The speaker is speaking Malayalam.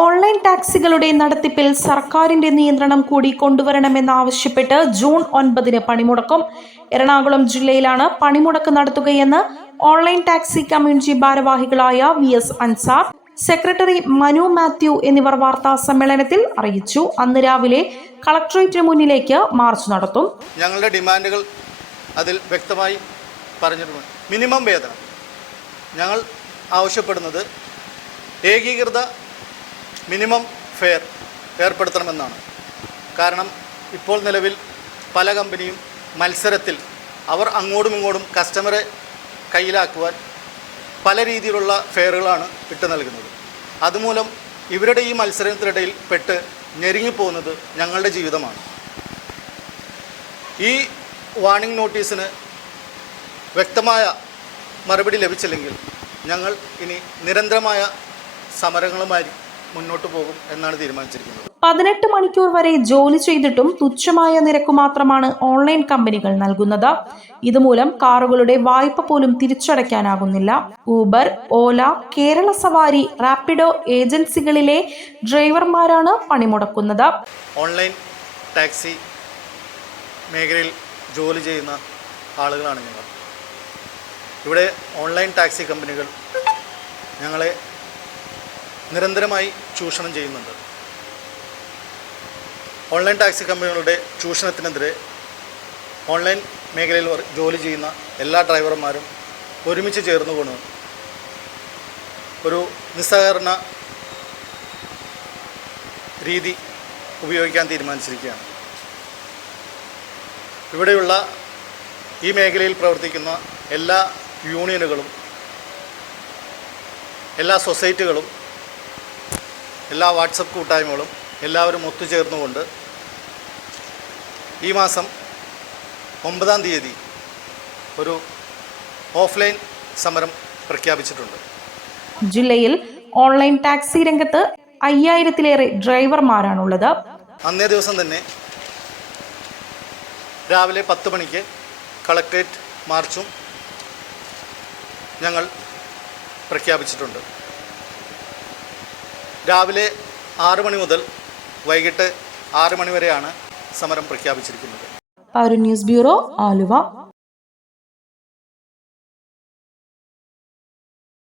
ഓൺലൈൻ ടാക്സികളുടെ നടത്തിപ്പിൽ സർക്കാരിന്റെ നിയന്ത്രണം കൂടി കൊണ്ടുവരണമെന്നാവശ്യപ്പെട്ട് ജൂൺ ഒൻപതിന് പണിമുടക്കും. എറണാകുളം ജില്ലയിലാണ് പണിമുടക്ക് നടത്തുകയെന്ന് ഓൺലൈൻ ടാക്സി കമ്മ്യൂണിറ്റി ഭാരവാഹികളായ V S Ansar secretary Manu Mathew എന്നിവർ വാർത്താ സമ്മേളനത്തിൽ അറിയിച്ചു. അന്ന് രാവിലെ കളക്ടറേറ്റിന് മുന്നിലേക്ക് മാർച്ച് നടത്തും. ഞങ്ങളുടെ ഡിമാൻഡുകൾ അതിൽ വ്യക്തമായി പറഞ്ഞിട്ടുണ്ട്. മിനിമം വേതനം. ഞങ്ങൾ ആവശ്യപ്പെടുന്നത് ഏകീകൃത മിനിമം ഫെയർ ഏർപ്പെടുത്തണമെന്നാണ്. കാരണം ഇപ്പോൾ നിലവിൽ പല കമ്പനിയും മത്സരത്തിൽ അവർ അങ്ങോട്ടും ഇങ്ങോട്ടും കസ്റ്റമറെ കയ്യിലാക്കുവാൻ പല രീതിയിലുള്ള ഫെയറുകളാണ് ഇട്ട് നൽകുന്നത്. അതുമൂലം ഇവരുടെ ഈ മത്സരത്തിനിടയിൽ പെട്ട് ഞെരുങ്ങിപ്പോകുന്നത് ഞങ്ങളുടെ ജീവിതമാണ്. ഈ വാണിംഗ് നോട്ടീസിന് വ്യക്തമായ മറുപടി ലഭിച്ചില്ലെങ്കിൽ ഞങ്ങൾ ഇനി നിരന്തരമായ സമരങ്ങളുമായി മുന്നോട്ട് പോകും എന്നാണ് തീരുമാനിച്ചിരിക്കുന്നത്. പതിനെട്ട് മണിക്കൂർ വരെ ജോലി ചെയ്തിട്ടും തുച്ഛമായ നിരക്ക് മാത്രമാണ് ഓൺലൈൻ കമ്പനികൾ നൽകുന്നത്. ഇതുമൂലം കാറുകളുടെ വായ്പ പോലും തിരിച്ചടയ്ക്കാനാകുന്നില്ല. ഊബർ ഓല കേരള സവാരി റാപ്പിഡോ ഏജൻസികളിലെ ഡ്രൈവർമാരാണ് പണിമുടക്കുന്നത്. ഓൺലൈൻ ടാക്സി മേഖലയിൽ ജോലി ചെയ്യുന്ന ആളുകളാണ് ഞങ്ങൾ. ഇവിടെ ഓൺലൈൻ ടാക്സി കമ്പനികൾ ഞങ്ങളെ നിരന്തരമായി ചൂഷണം ചെയ്യുന്നുണ്ട്. ഓൺലൈൻ ടാക്സി കമ്പനികളുടെ ചൂഷണത്തിനെതിരെ ഓൺലൈൻ മേഖലയിൽ ജോലി ചെയ്യുന്ന എല്ലാ ഡ്രൈവർമാരും ഒരുമിച്ച് ചേർന്നുകൊണ്ട് ഒരു നിസ്സഹകരണ രീതി ഉപയോഗിക്കാൻ തീരുമാനിച്ചിരിക്കുകയാണ്. ഇവിടെയുള്ള ഈ മേഖലയിൽ പ്രവർത്തിക്കുന്ന എല്ലാ യൂണിയനുകളും എല്ലാ സൊസൈറ്റികളും എല്ലാ വാട്സപ്പ് കൂട്ടായ്മകളും എല്ലാവരും ഒത്തുചേർന്നുകൊണ്ട് ഈ മാസം ഒമ്പതാം തീയതി ഒരു ഓഫ്ലൈൻ സമരം പ്രഖ്യാപിച്ചിട്ടുണ്ട്. ജില്ലയിൽ ഓൺലൈൻ ടാക്സി രംഗത്ത് അയ്യായിരത്തിലേറെ ഡ്രൈവർമാരാണുള്ളത്. അന്നേ ദിവസം തന്നെ രാവിലെ പത്ത് മണിക്ക് കളക്ട്രേറ്റ് മാർച്ചും ഞങ്ങൾ പ്രഖ്യാപിച്ചിട്ടുണ്ട്. രാവിലെ ആറ് മണി മുതൽ വൈകിട്ട് ആറ് മണി വരെയാണ് സമരം പ്രഖ്യാപിച്ചിരിക്കുന്നത്. Paura news bureau Aluva.